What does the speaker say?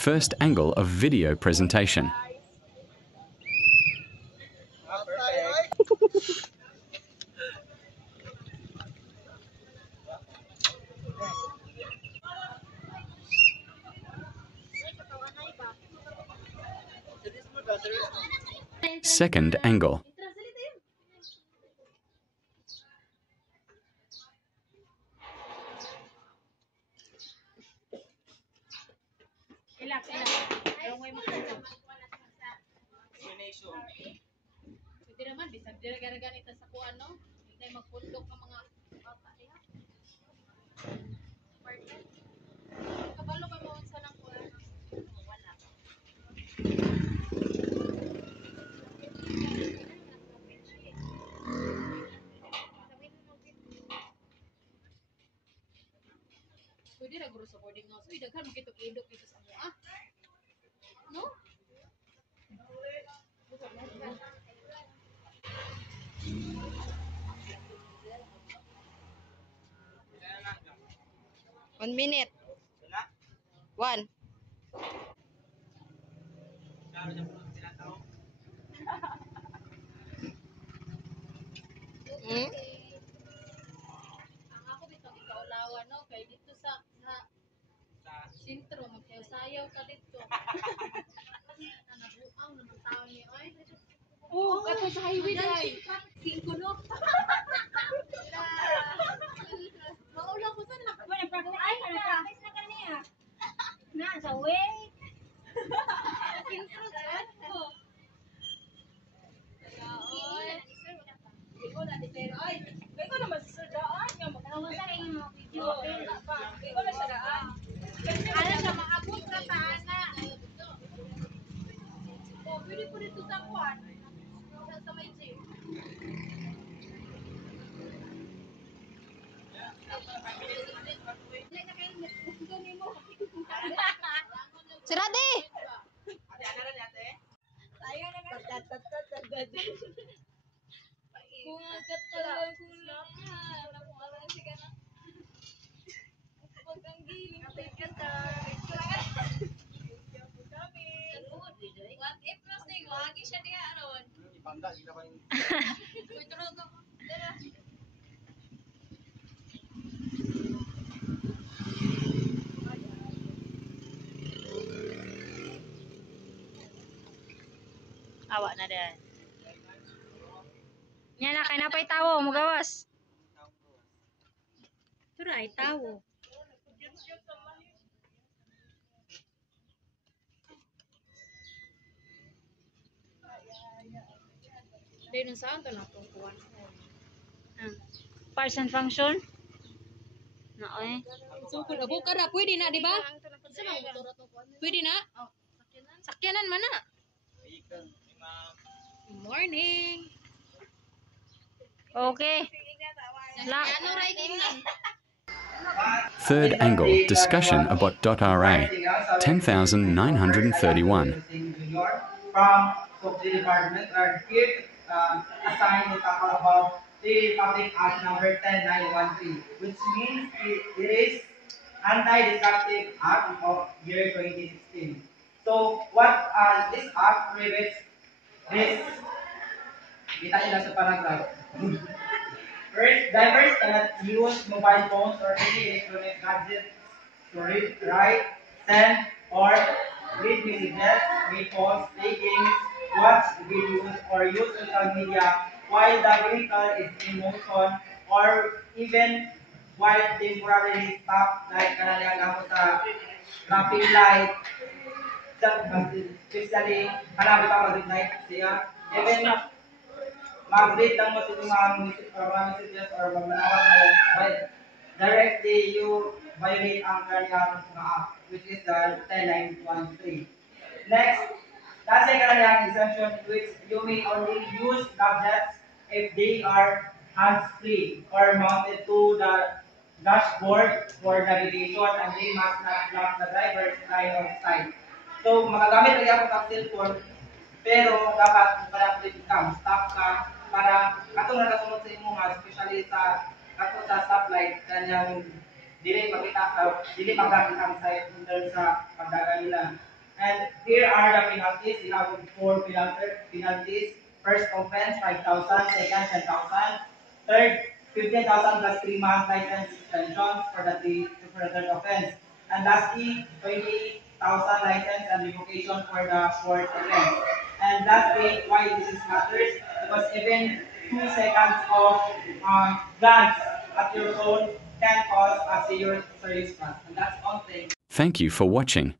First angle of video presentation. Second angle. Pwede na guro sa boarding house. Uy, daghan mo kito indok dito sa mo, ah. No? 1 minute. 1. Ang ako bitong ikaulawan, no? Kay dito sa sentro, magsayaw ka dito. Nabuang naman tao niya, oy. Oh, kato sa highway dai. 5 no. Maula ko sa nak. Wala pa ko ay practice na kaniya. Na sa way. Sentro dyan. Ikaw na dito. Ay, ikaw na masudaan nga magkaroon sa inyo video. Ikaw na siya daan. Ano siya maabot ra ta ana. Oh, pwede po dito sa kuan. Sa may gym. Sirade! Tayo na nga. Kung agad talaga kulang ha. Nakumalan si ka na. Pag ang giling. Ka ta. What if crossing? Lagi siya diha aron. Ibanda kita pa yung. Kontrol ko. Dala. Awa na din. Nya na kay napay tawo mo gawas. Tura ay tawo. Dahil saan to na itong kuwan? Parts and function? Naoy. So, kung abo ka na, pwede na, di ba? Pwede na? Sakyanan man na. Morning. Okay. Third angle discussion about .RA 10,931. From the department are here assigned to talk about the Public Act number 10913, which means it is Anti-Destructive Act of year 2016. So what this act prohibits this, kita nyo lang sa paragraph. First, drivers cannot use mobile phones or any electronic gadgets to read, write, send, or read messages, make calls, play games, watch videos, or use social media while the vehicle is in motion, or even while temporarily stopped, like kanang ako sa traffic light, especially hanapit ako mag-red light siya, even mag-read lang mo sa mga messages or magmanawag mo, but directly you violate ang kanyang mga act, which is the 10913. Next, that's a kanyang exemption which you may only use gadgets if they are hands-free or mounted to the dashboard for navigation, and they must not block the driver's line of sight. So, magagamit lagi ako ng cellphone, pero dapat mag-update ka, stop ka, para katong nakasunod sa imo nga, especially sa kato sa stoplight, kanyang dili makita, dili magkakita ang sight in terms sa pagdagan nila. And here are the penalties. We have four penalties. First offense, 5,000. Second, 10,000. Third, 15,000 plus 3 months license suspension for the third offense. And lastly, 20,000 license and revocation for the fourth offense. And lastly, why this is matters? Because even 2 seconds of glance at your phone can cause a serious loss. And that's one thing. Thank you for watching.